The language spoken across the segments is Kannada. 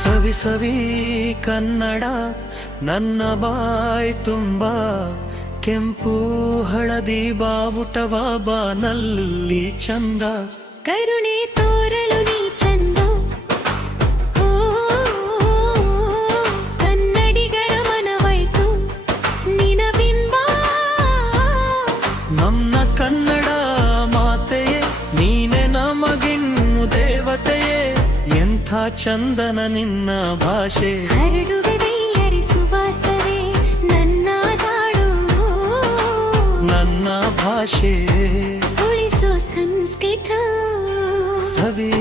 ಸವಿ ಸವಿ ಕನ್ನಡ ನನ್ನ ಬಾಯ್ ತುಂಬ ಕೆಂಪು ಹಳದಿ ಬಾವುಟವ ಬಾನಲ್ಲಿ ಚಂದ ಕರುಣೆ ತೋರಲು ನೀ ಚಂದ ಓ ಕನ್ನಡಿಗರ ಮನವಾಯ್ತು ನಿನ ಬಿಂಬ ನಮ್ಮ ಕನ್ನಡ ಮಾತೆಯೇ ನೀನೆ ನಮಗಿನ್ನು ದೇವತೆಯೇ ಎಂಥ ಚಂದನ ನಿನ್ನ ಭಾಷೆ ಹರಡುವೆ ಬೈಯರಿ ಸುವಾಸವೇ ನನ್ನ ನಾಡು ನನ್ನ ಭಾಷೆ ಉಳಿಸೋ ಸಂಸ್ಕೃತ ಸವಿ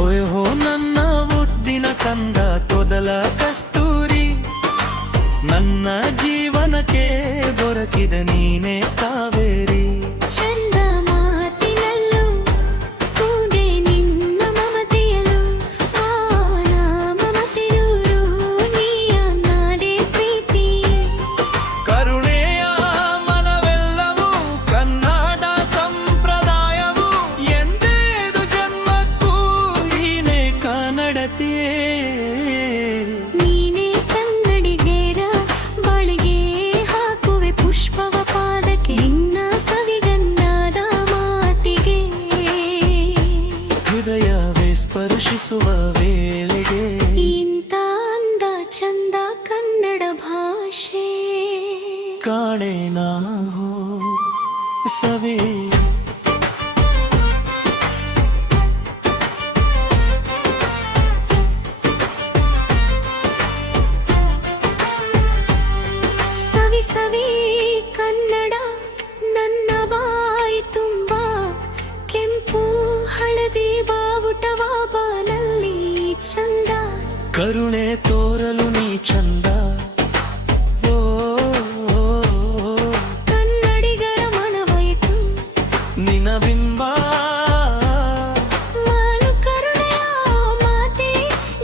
ಓಯೋ ನನ್ನ ಮುದ್ದಿನ ಕಂದ ತೊದಲ ಕಸ್ತೂರಿ ನನ್ನ ಜೀವನಕ್ಕೆ ದೊರಕಿದ ನೀನೆ ಕಾವೇರಿ ಚಂದ ಮಾತಿನಲ್ಲೂ ಕೂದೆ ನಿನ್ನ ಮಮತೆಯಲು ಆನ ಮಮತೆಯೂರು ನೀಯ ನಾದೆ ಪ್ರೀತಿ ಕರುಣೆಯ ಮನವೆಲ್ಲವೂ ಕನ್ನಡ ಸಂಪ್ರದಾಯವು ಎಂದೇದು ಜನ್ಮಕ್ಕೂ ನೀನೆ ಕನ್ನಡತಿಯೇ ನೀನೇ ಕನ್ನಡಿಗೇರ ಬಾಳಿಗೆ ಹಾಕುವೆ ಪುಷ್ಪವ ಪಾದಕ್ಕೆ ನಿನ್ನ ಸವಿಗಂಧದ ಮಾತಿಗೆ ಹೃದಯವೇ ಸ್ಪರ್ಶಿಸುವ ವೇಳೆಗೆ ಇಂಥ ಅಂದ ಚಂದ ಕನ್ನಡ ಭಾಷೆ ಕಾಣೆ ನಾವು ಸವಿ ಸವಿ ಸವಿ ಕನ್ನಡ ನನ್ನ ಬಾಯಿ ತುಂಬ ಕೆಂಪು ಹಳದಿ ಬಾವುಟವ ಬಾನಲ್ಲಿ ಚಂದ ಕರುಣೆ ತೋರಲು ನೀ ಚಂದ ಓ ಕನ್ನಡಿಗರ ಮನವಾಯಿತು ನಿನ ಬಿಂಬ ಮಾನು ಕರುಣೆಯ ಮಾತೆ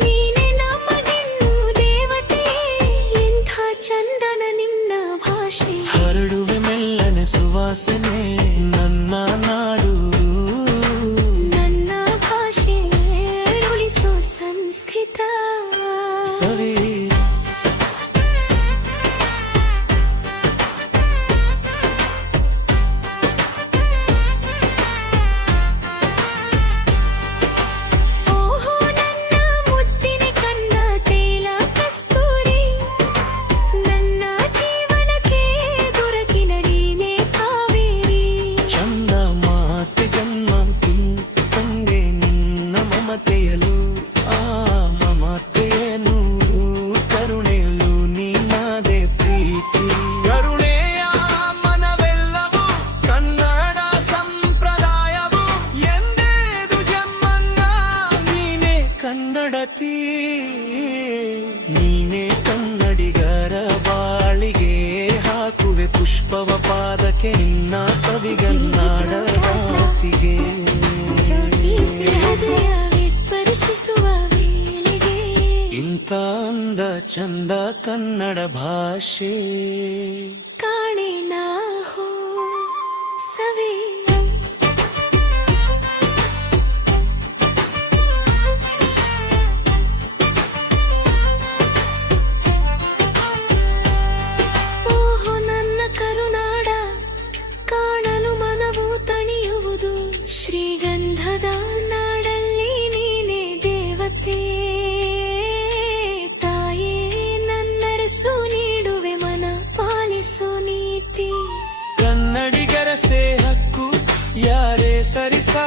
ನೀನೆ ನಮಗಿನ್ನು ದೇವತೆ ಎಂಥ ಚಂದನ ನಿನ್ನ ಭಾಷೆ ಹರಡುವೆ ಮೆಲ್ಲನೆ ಸುವಾಸನೆ ನನ್ನ ನಾಡು ನನ್ನ ಭಾಷೆ ಉಳಿಸೋ ಸಂಸ್ಕೃತ ಸವಿ ಓಹೋ ನನ್ನ ಮುದ್ದಿನ ಕನ್ನ ತೇಲ ಕಸ್ತೂರಿ ನನ್ನ ಜೀವನಕ್ಕೆ ದೊರಕಿನ ನೀನೆ ಕಾವೇರಿ ಚಂದ ಮಾತೆ ಜನ್ಮ ತಂಗೆ ನಿನ್ನ ಮಮತೆಯಲು ಆ ಮಮತೆಯನ್ನು ಕರುಣೆಯಲು ನೀನಾದೆ ಪ್ರೀತಿ ಕರುಣೆಯ ಮನವೆಲ್ಲವೂ ಕನ್ನಡ ಸಂಪ್ರದಾಯವು ಎಂದೇದು ಜಮ್ಮನ್ನ ನೀನೆ ಕನ್ನಡತಿ ನೀನೆ ಕನ್ನಡಿಗರ ಬಾಳಿಗೆ ಹಾಕುವೆ ಪುಷ್ಪವ ಪಾದಕ್ಕೆ ನಿನ್ನ ಸವಿಗನ್ನಾಡ ಮಾತಿಗೆ ಹೃದಯವೇ ಸ್ಪರ್ಶಿಸುವ ವೇಳೆಗೆ ಇಂಥ ಅಂದ ಚಂದ ಕನ್ನಡ ಭಾಷೆ ಕಾಣೆ ನಾಹೋ ಸವಿ ಓಹೋ ನನ್ನ ಕರುನಾಡ ಕಾಣಲು ಮನವು ತಣಿಯುವುದು ಶ್ರೀಗಂಧದ ನಾಡಲ್ಲಿ ನೀನೆ ದೇವತೆ ತಾಯೇ ನನ್ನರಸು ನೀಡುವೆ ಮನ ಪಾಲಿಸು ನೀತಿ ಕನ್ನಡಿಗರ ಸೇ ಹಕ್ಕು ಯಾರೇ ಸರಿಸಾ